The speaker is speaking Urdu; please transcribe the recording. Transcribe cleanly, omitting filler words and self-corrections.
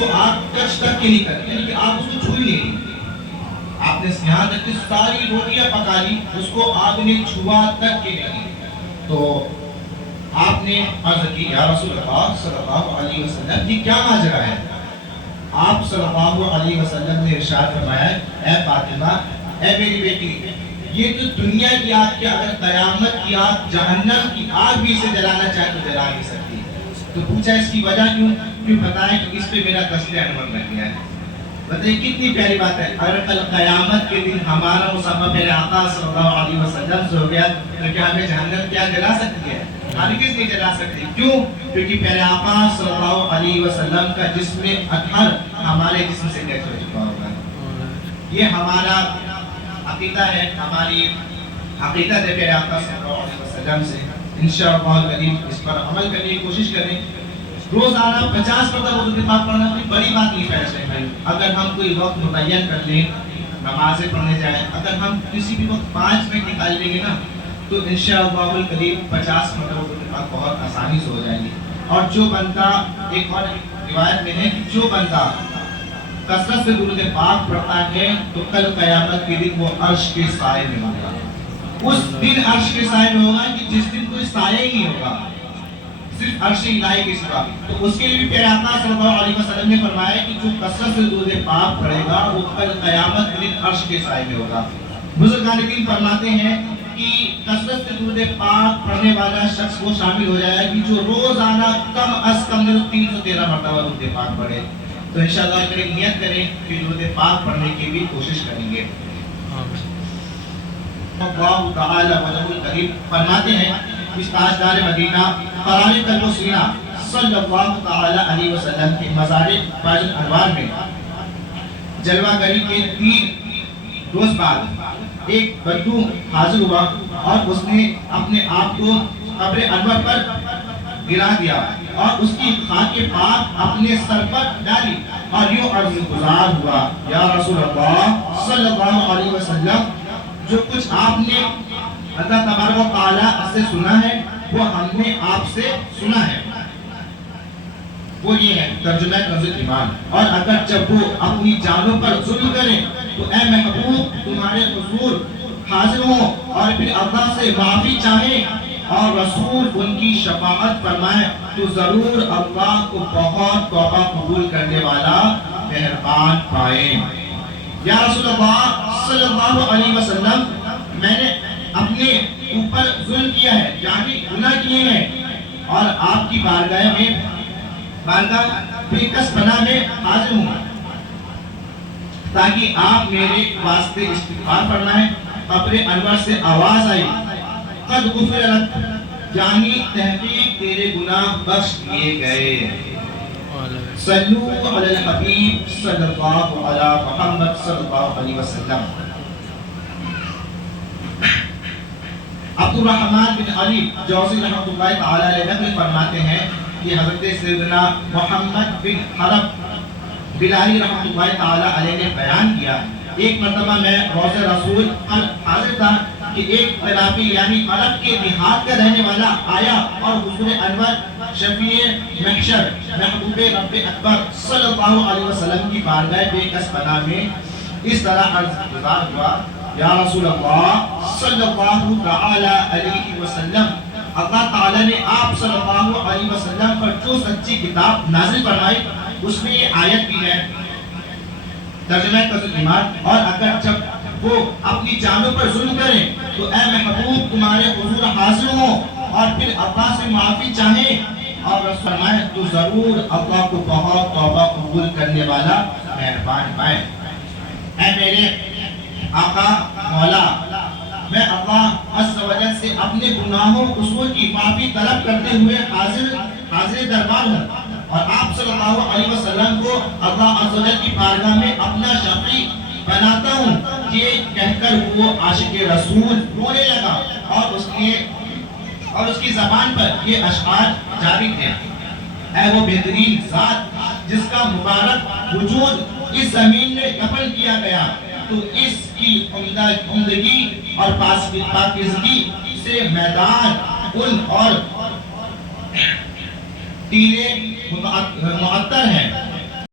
کو آگ ٹچ تک کے نہیں کرتی، یعنی کہ آپ اس کو چھو ہی نہیں رہی۔ آپ نے یہاں تک کہ ساری روٹیاں پکا لی، اس کو آگ نے چھوا تک کے نہیں۔ تو آپ نے عرض کی یا رسول اللہ صلی اللہ علیہ وسلم یہ کیا ماجرا ہے؟ آپ صلی اللہ علیہ وسلم نے ارشاد فرمایا اے فاطمہ، اے میری بیٹی، یہ جو دنیا کی آگ کیا اگر قیامت کی آگ جہنم کی آگ بھی اسے جلانا چاہے تو جلا نہیں سکتی۔ تو پوچھا اس کی وجہ کیوں بتائیں کہ اس پہ میرا قصد انور لگ گیا ہے۔ بتائیے کتنی پیاری بات ہے، اگر کل قیامت کے دن ہمارا مسمہ میرے آقا صلی اللہ علیہ وسلم سے ہو گیا تو کیا ہمیں جہنم کیا جلا سکتی ہے؟ ہرگز نہیں جلا سکتی۔ کیوں؟ کیونکہ پیارے آقا صلی اللہ علیہ وسلم کا جسم اطہر ہمارے جسم سے کیسے ہو چکا ہوگا۔ یہ ہمارا عقیدہ ہے، ہماری عقیدت ہے پیارے آقا صلی اللہ علیہ وسلم سے۔ انشاءاللہ الکریم اس پر عمل کرنے کی کوشش کریں۔ روزانہ 50 مرتبہ وضو پاک پڑھنا کوئی بڑی بات نہیں ہے بھائی۔ اگر ہم کوئی وقت متعین کر لیں، نمازیں پڑھنے جائیں، اگر ہم کسی بھی وقت 5 منٹ نکال لیں گے نا تو انشاءاللہ الکریم 50 مرتبہ وضو پاک بہت آسانی سے ہو جائیں گی۔ اور جو بندہ، ایک اور روایت میں ہے کہ جو بندہ کثرت سے درود پاک پڑھتا ہے تو کل قیامت کے دن وہ عرش کے سائے میں ہوگا۔ اس دن عرش کے سائے میں ہوگا کہ جس دن کوئی سایہ ہی نہیں ہوگا، صرف عرش الہی کے سوا۔ تو اس کے لیے بھی پیارے آقا صلی اللہ علیہ وسلم نے فرمایا کہ جو کثرت سے درود پاک پڑھے گا وہ کل قیامت کے دن عرش کے سائے میں ہوگا۔ بزرگان دین فرماتے ہیں کہ کثرت سے درود پاک پڑھنے والا شخص وہ شامل ہو جائے گا کہ جو روزانہ کم از کم 313 مرتبہ درود پاک پڑھے۔ تو انشاءاللہ کریں، نیت کریں کہ درود پاک پڑھنے کی بھی کوشش کریں گے۔ اللہ تعالی وجہ الکریم فرماتے ہیں اس تاجدار مدینہ قرار قلب و سینہ صلی اللہ تعالی علیہ وسلم کے مزار باج انوار میں جلوہ گری کے 3 روز بعد ایک بدو حاضر ہوا اور اس نے اپنے آپ کو قبر انور پر گرا دیا اور اس کی خاک پاک اپنے سر پر ڈالی اور یوں عرض گزار ہوا یا رسول اللہ صلی اللہ علیہ وسلم، جو کچھ آپ نے اللہ تبارک و تعالیٰ سے سنا ہے وہ ہم نے آپ سے سنا ہے۔ وہ یہ ہے ترجمہ کنز ایمان، اور اگر جب وہ اپنی جانوں پر ظلم کریں تو اے محبوب تمہارے حضور حاضر ہوں اور پھر اللہ سے معافی چاہیں اور رسول ان کی شفاعت فرمائے تو ضرور اللہ کو بہت توبہ قبول کرنے والا مہربان پائیں۔ یا رسول اللہ صلی اللہ علیہ وسلم، میں نے اپنے اوپر ظلم کیا ہے، یعنی گناہ کیے ہیں، اور آپ کی بارگاہ بے کس پناہ میں حاضر ہوں تاکہ آپ میرے واسطے استغفار فرمائیں۔ قبر انور سے آواز آئی قد غفر لک، یعنی تحقیق تیرے گناہ بخش دیے گئے۔ صلو علی الحبیب صلی اللہ علی محمد صلی اللہ علیہ وسلم۔ عبد الرحمن بن علی جوزی رحمۃ اللہ تعالی علیہ نقل فرماتے ہیں کہ حضرت سیدنا محمد بن حرب بلالی رحمۃ اللہ تعالی علیہ نے بیان کیا، ایک مرتبہ میں روضہ رسول پر حاضر تھا کہ ایک عراقی یعنی عرب کے دیہات کا رہنے والا آیا اور حضور انور شفیع محشر محبوب رب اکبر صلی اللہ علیہ وسلم کی بارگاہ بے کس پناہ میں اس طرح عرض گزار ہوا یا رسول اللہ صلی اللہ تعالی علیہ وسلم، اللہ تعالیٰ نے آپ صلی اللہ علیہ وسلم پر جو سچی کتاب نازل فرمائی اس میں یہ آیت بھی ہے، ترجمہ کنز ایمان، اور اگر جب وہ اپنی جانوں پر ظلم کریں تو اے محبوب تمہارے حضور حاضر ہوں اور پھر اللہ سے معافی چاہیں اور رسول فرمائے تو ضرور اللہ کو بہت توبہ قبول کرنے والا مہربان پائے۔ اے میرے آقا مولا، میں اللہ عز و جل سے اپنے گناہوں قصور کی معافی طلب کرتے ہوئے حاضر دربار ہوں اور آپ صلی اللہ علیہ وسلم کو اللہ عز و جل کی بارگاہ میں اپنا شفیع بناتا ہوں۔ یہ کہہ کر وہ عاشق رسول رونے لگا اور اس کی زبان پر یہ اشعار جاری تھے، اے وہ بہترین ذات جس کا مبارک وجود اس زمین میں دفن کیا گیا، تو اس کی عمدگی اور پاکیزگی سے میدان ان اور تیرے معطر ہیں۔